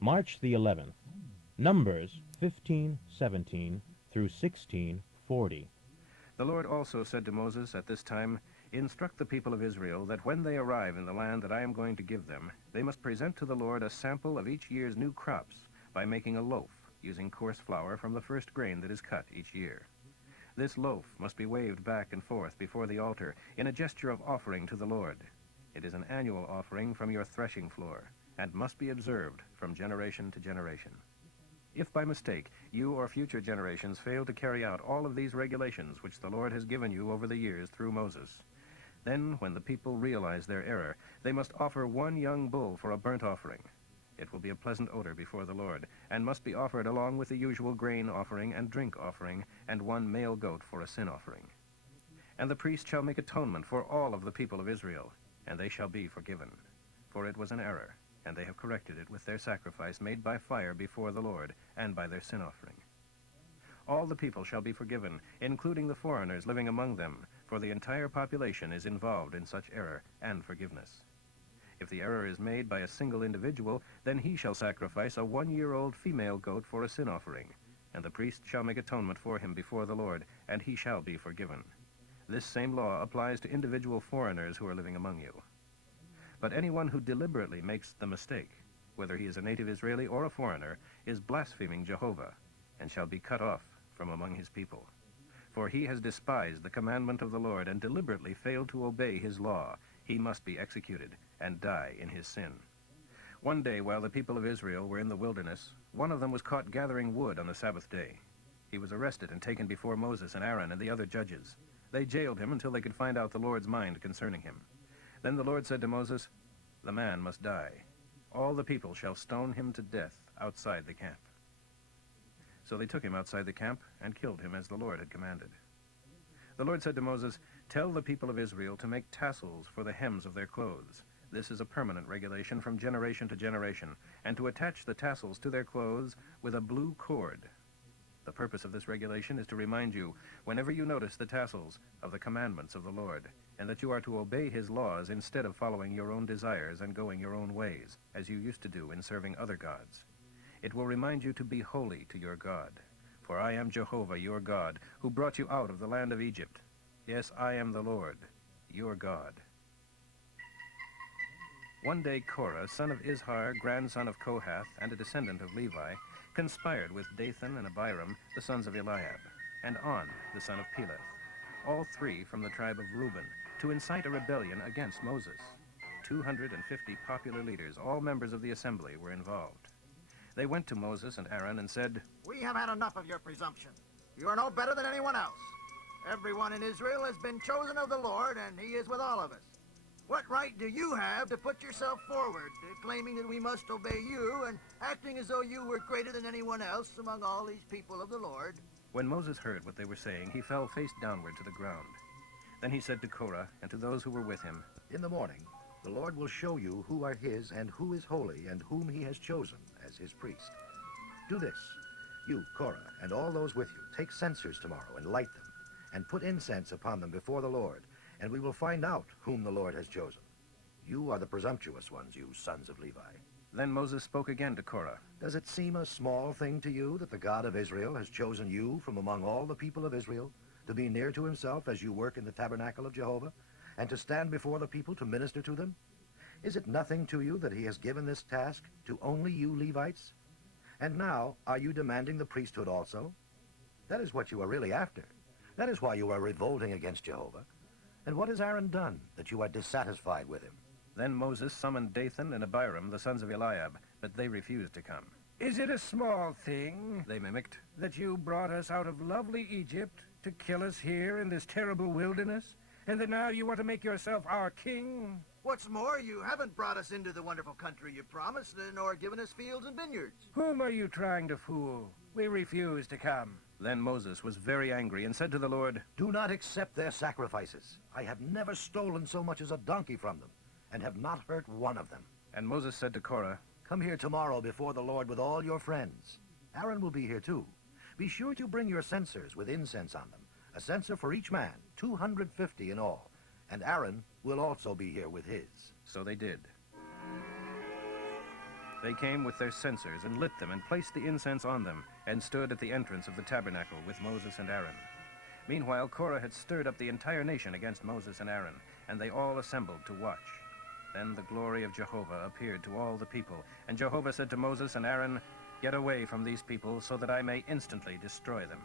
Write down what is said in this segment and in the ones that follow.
March the 11th. Numbers 15:17 through 16:40. The Lord also said to Moses at this time, "Instruct the people of Israel that when they arrive in the land that I am going to give them, they must present to the Lord a sample of each year's new crops by making a loaf, using coarse flour from the first grain that is cut each year. This loaf must be waved back and forth before the altar in a gesture of offering to the Lord. It is an annual offering from your threshing floor, and must be observed from generation to generation. If by mistake you or future generations fail to carry out all of these regulations which the Lord has given you over the years through Moses, then when the people realize their error, they must offer one young bull for a burnt offering. It will be a pleasant odor before the Lord, and must be offered along with the usual grain offering and drink offering, and one male goat for a sin offering. And the priest shall make atonement for all of the people of Israel, and they shall be forgiven. For it was an error, and they have corrected it with their sacrifice made by fire before the Lord, and by their sin offering. All the people shall be forgiven, including the foreigners living among them, for the entire population is involved in such error and forgiveness. If the error is made by a single individual, then he shall sacrifice a 1-year-old female goat for a sin offering, and the priest shall make atonement for him before the Lord, and he shall be forgiven. This same law applies to individual foreigners who are living among you. But anyone who deliberately makes the mistake, whether he is a native Israeli or a foreigner, is blaspheming Jehovah, and shall be cut off from among his people. For he has despised the commandment of the Lord and deliberately failed to obey his law. He must be executed and die in his sin. One day, while the people of Israel were in the wilderness, one of them was caught gathering wood on the Sabbath day. He was arrested and taken before Moses and Aaron and the other judges. They jailed him until they could find out the Lord's mind concerning him. Then the Lord said to Moses, "The man must die. All the people shall stone him to death outside the camp." So they took him outside the camp and killed him as the Lord had commanded. The Lord said to Moses, "Tell the people of Israel to make tassels for the hems of their clothes. This is a permanent regulation from generation to generation, and to attach the tassels to their clothes with a blue cord. The purpose of this regulation is to remind you, whenever you notice the tassels, of the commandments of the Lord, and that you are to obey his laws instead of following your own desires and going your own ways, as you used to do in serving other gods. It will remind you to be holy to your God. For I am Jehovah, your God, who brought you out of the land of Egypt. Yes, I am the Lord, your God." One day Korah, son of Izhar, grandson of Kohath, and a descendant of Levi, conspired with Dathan and Abiram, the sons of Eliab, and On, the son of Peleth, all three from the tribe of Reuben, to incite a rebellion against Moses. 250 popular leaders, all members of the assembly, were involved. They went to Moses and Aaron and said, "We have had enough of your presumption. You are no better than anyone else. Everyone in Israel has been chosen of the Lord, and he is with all of us. What right do you have to put yourself forward, claiming that we must obey you and acting as though you were greater than anyone else among all these people of the Lord?" When Moses heard what they were saying, he fell face downward to the ground. Then he said to Korah and to those who were with him, "In the morning, the Lord will show you who are his and who is holy and whom he has chosen as his priest. Do this, you, Korah, and all those with you, take censers tomorrow and light them, and put incense upon them before the Lord, and we will find out whom the Lord has chosen. You are the presumptuous ones, you sons of Levi." Then Moses spoke again to Korah. "Does it seem a small thing to you that the God of Israel has chosen you from among all the people of Israel to be near to himself as you work in the tabernacle of Jehovah, and to stand before the people to minister to them? Is it nothing to you that he has given this task to only you Levites? And now, are you demanding the priesthood also? That is what you are really after. That is why you are revolting against Jehovah. And what has Aaron done that you are dissatisfied with him?" Then Moses summoned Dathan and Abiram, the sons of Eliab, but they refused to come. "Is it a small thing," they mimicked, "that you brought us out of lovely Egypt to kill us here in this terrible wilderness, and that now you want to make yourself our king?" What's more, you haven't brought us into the wonderful country you promised, nor given us fields and vineyards. "Whom are you trying to fool? We refuse to come." Then Moses was very angry and said to the Lord, "Do not accept their sacrifices. I have never stolen so much as a donkey from them, and have not hurt one of them." And Moses said to Korah, "Come here tomorrow before the Lord with all your friends. Aaron will be here too. Be sure to bring your censers with incense on them, a censer for each man, 250 in all. And Aaron will also be here with his." So they did. They came with their censers and lit them and placed the incense on them and stood at the entrance of the tabernacle with Moses and Aaron. Meanwhile, Korah had stirred up the entire nation against Moses and Aaron, and they all assembled to watch. Then the glory of Jehovah appeared to all the people, and Jehovah said to Moses and Aaron, "Get away from these people so that I may instantly destroy them."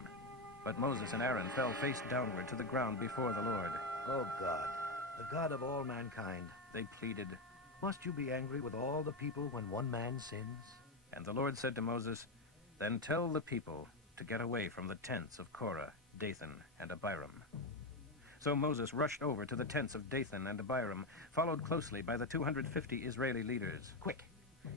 But Moses and Aaron fell face downward to the ground before the Lord. O God, the God of all mankind, They pleaded, must you be angry with all the people when one man sins? and the Lord said to Moses, "Then tell the people to get away from the tents of Korah, Dathan, and Abiram." So Moses rushed over to the tents of Dathan and Abiram, followed closely by the 250 Israeli leaders. Quick,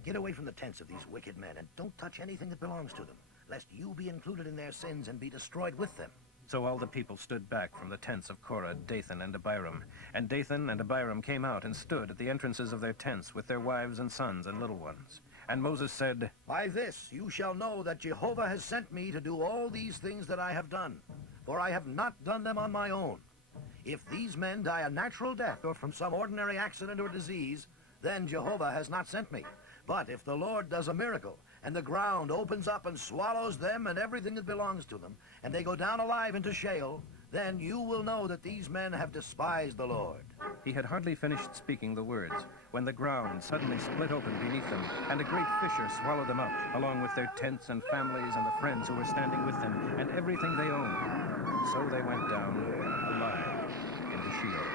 get away from the tents of these wicked men and don't touch anything that belongs to them, lest you be included in their sins and be destroyed with them. So all the people stood back from the tents of Korah, Dathan, and Abiram. And Dathan and Abiram came out and stood at the entrances of their tents with their wives and sons and little ones. And Moses said, By this you shall know that Jehovah has sent me to do all these things that I have done, for I have not done them on my own. If these men die a natural death or from some ordinary accident or disease, then Jehovah has not sent me. But if the Lord does a miracle, and the ground opens up and swallows them and everything that belongs to them, and they go down alive into Sheol, then you will know that these men have despised the Lord. He had hardly finished speaking the words when the ground suddenly split open beneath them, and a great fissure swallowed them up, along with their tents and families and the friends who were standing with them, and everything they owned. So they went down alive into Sheol,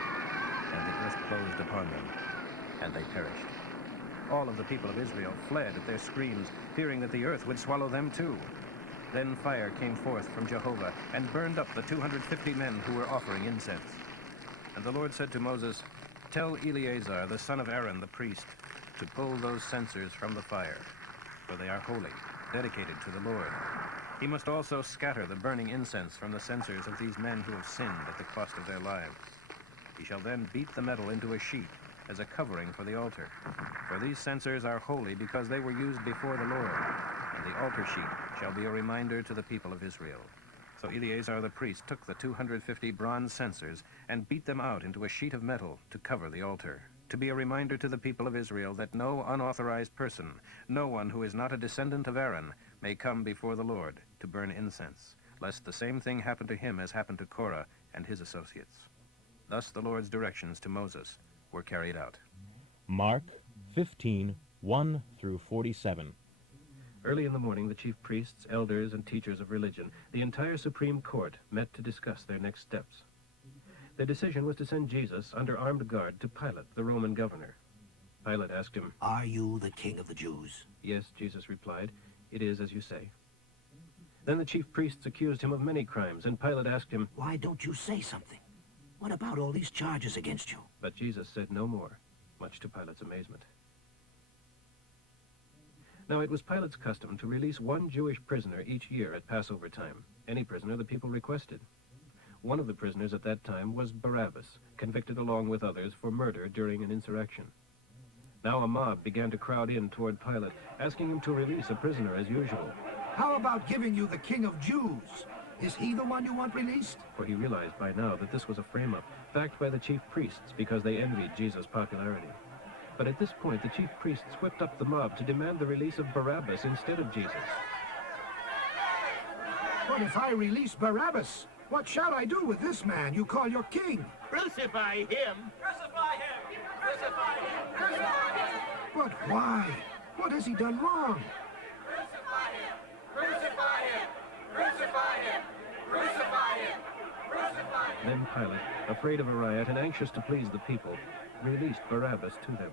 and the earth closed upon them, and they perished. All of the people of Israel fled at their screams, fearing that the earth would swallow them too. Then fire came forth from Jehovah and burned up the 250 men who were offering incense. And the Lord said to Moses, "Tell Eleazar, the son of Aaron, the priest, to pull those censers from the fire, for they are holy, dedicated to the Lord. He must also scatter the burning incense from the censers of these men who have sinned at the cost of their lives. He shall then beat the metal into a sheet as a covering for the altar. For these censers are holy because they were used before the Lord, and the altar sheet shall be a reminder to the people of Israel." So Eleazar the priest took the 250 bronze censers and beat them out into a sheet of metal to cover the altar, to be a reminder to the people of Israel that no unauthorized person, no one who is not a descendant of Aaron, may come before the Lord to burn incense, lest the same thing happen to him as happened to Korah and his associates. Thus the Lord's directions to Moses were carried out. Mark 15:1 through 47. Early in the morning, the chief priests, elders, and teachers of religion, the entire Supreme Court, met to discuss their next steps. Their decision was to send Jesus under armed guard to Pilate, the Roman governor. Pilate asked him, Are you the king of the Jews? "Yes," Jesus replied, "it is as you say." Then the chief priests accused him of many crimes, and Pilate asked him, Why don't you say something? What about all these charges against you? but Jesus said no more, much to Pilate's amazement. Now it was Pilate's custom to release one Jewish prisoner each year at Passover time, any prisoner the people requested. One of the prisoners at that time was Barabbas, convicted along with others for murder during an insurrection. Now a mob began to crowd in toward Pilate, asking him to release a prisoner as usual, How about giving you the king of Jews? Is he the one you want released? for he realized by now that this was a frame-up, backed by the chief priests because they envied Jesus' popularity. But at this point, the chief priests whipped up the mob to demand the release of Barabbas instead of Jesus. But if I release Barabbas, what shall I do with this man you call your king? Crucify him! Crucify him! Crucify him! Crucify him! But why? What has he done wrong? Crucify him! Crucify him! Crucify him! Crucify him! Crucify him! Then Pilate, afraid of a riot and anxious to please the people, released Barabbas to them.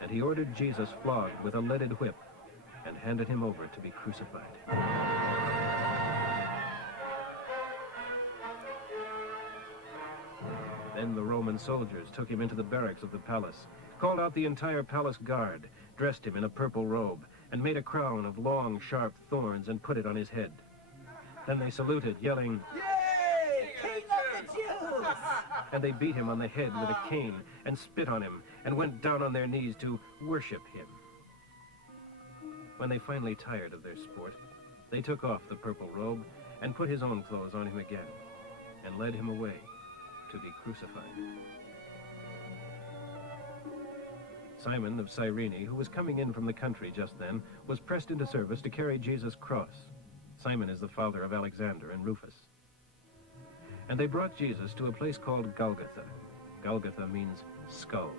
And he ordered Jesus flogged with a leaded whip and handed him over to be crucified. Then the Roman soldiers took him into the barracks of the palace, called out the entire palace guard, dressed him in a purple robe, and made a crown of long, sharp thorns and put it on his head. Then they saluted, yelling, Yay! King of the Jews! and they beat him on the head with a cane and spit on him and went down on their knees to worship him. When they finally tired of their sport, they took off the purple robe and put his own clothes on him again and led him away to be crucified. Simon of Cyrene, who was coming in from the country just then, was pressed into service to carry Jesus' cross. Simon is the father of Alexander and Rufus. And they brought Jesus to a place called Golgotha. Golgotha means skull.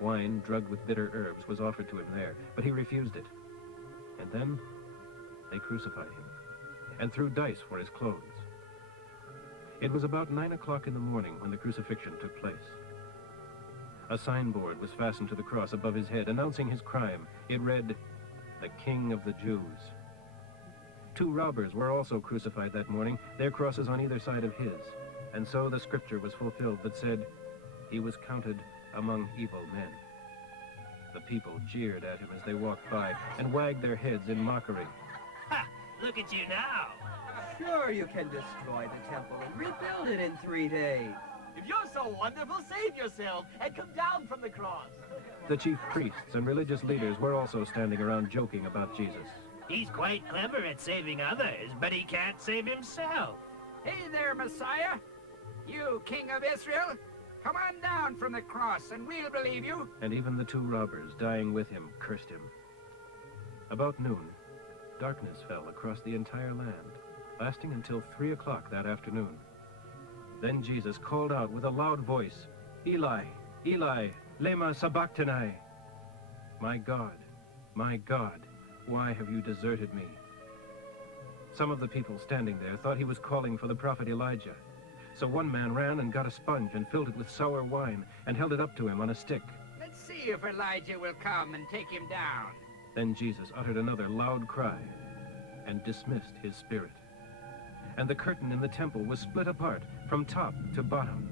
Wine drugged with bitter herbs was offered to him there, but he refused it. And then they crucified him and threw dice for his clothes. It was about 9 o'clock in the morning when the crucifixion took place. A signboard was fastened to the cross above his head, announcing his crime. It read, "The King of the Jews." 2 robbers were also crucified that morning, their crosses on either side of his. And so the scripture was fulfilled that said, "He was counted among evil men." The people jeered at him as they walked by and wagged their heads in mockery. Ha! Look at you now. Sure, you can destroy the temple and rebuild it in 3 days. If you're so wonderful, save yourself and come down from the cross. The chief priests and religious leaders were also standing around joking about Jesus. He's quite clever at saving others, but he can't save himself. Hey there, Messiah. You King of Israel. Come on down from the cross and we'll believe you. And even the 2 robbers dying with him cursed him. About noon, darkness fell across the entire land, lasting until 3 o'clock that afternoon. Then Jesus called out with a loud voice, "Eli, Eli, lema sabachthani?" My God, why have you deserted me?" Some of the people standing there thought he was calling for the prophet Elijah. So one man ran and got a sponge and filled it with sour wine and held it up to him on a stick. Let's see if Elijah will come and take him down. Then Jesus uttered another loud cry and dismissed his spirit. And the curtain in the temple was split apart from top to bottom.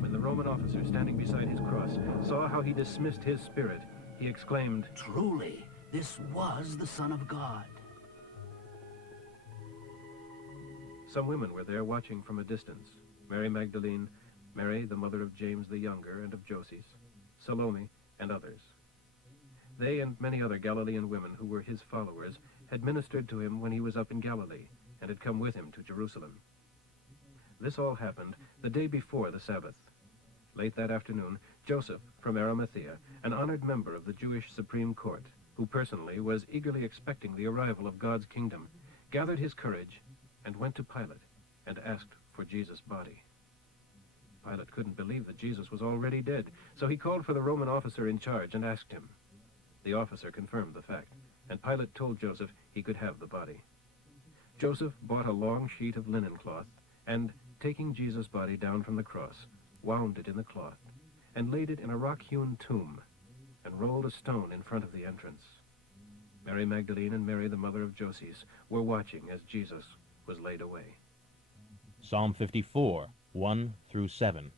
When the Roman officer standing beside his cross saw how he dismissed his spirit, he exclaimed, "Truly, this was the Son of God." Some women were there watching from a distance. Mary Magdalene, Mary, the mother of James the Younger and of Joses, Salome, and others. They and many other Galilean women who were his followers had ministered to him when he was up in Galilee and had come with him to Jerusalem. This all happened the day before the Sabbath. Late that afternoon, Joseph from Arimathea, an honored member of the Jewish Supreme Court, who personally was eagerly expecting the arrival of God's kingdom, gathered his courage and went to Pilate and asked for Jesus' body. Pilate couldn't believe that Jesus was already dead, so he called for the Roman officer in charge and asked him. The officer confirmed the fact, and Pilate told Joseph he could have the body. Joseph bought a long sheet of linen cloth and, taking Jesus' body down from the cross, wound it in the cloth and laid it in a rock-hewn tomb and rolled a stone in front of the entrance. Mary Magdalene and Mary, the mother of Joses, were watching as Jesus was laid away. Psalm 54, 1 through 7.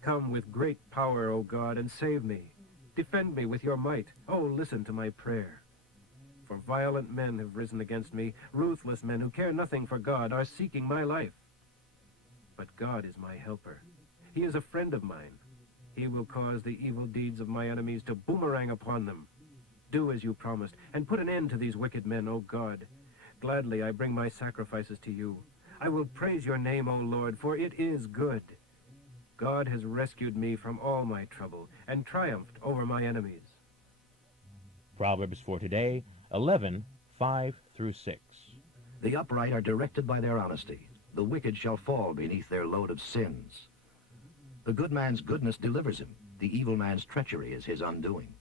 Come with great power, O God, and save me. Defend me with your might. Oh, listen to my prayer. For violent men have risen against me. Ruthless men who care nothing for God are seeking my life. But God is my helper. He is a friend of mine. He will cause the evil deeds of my enemies to boomerang upon them. Do as you promised, and put an end to these wicked men, O God. Gladly I bring my sacrifices to you. I will praise your name, O Lord, for it is good. God has rescued me from all my trouble and triumphed over my enemies. Proverbs for today, 11, 5 through 6. The upright are directed by their honesty. The wicked shall fall beneath their load of sins. The good man's goodness delivers him. The evil man's treachery is his undoing.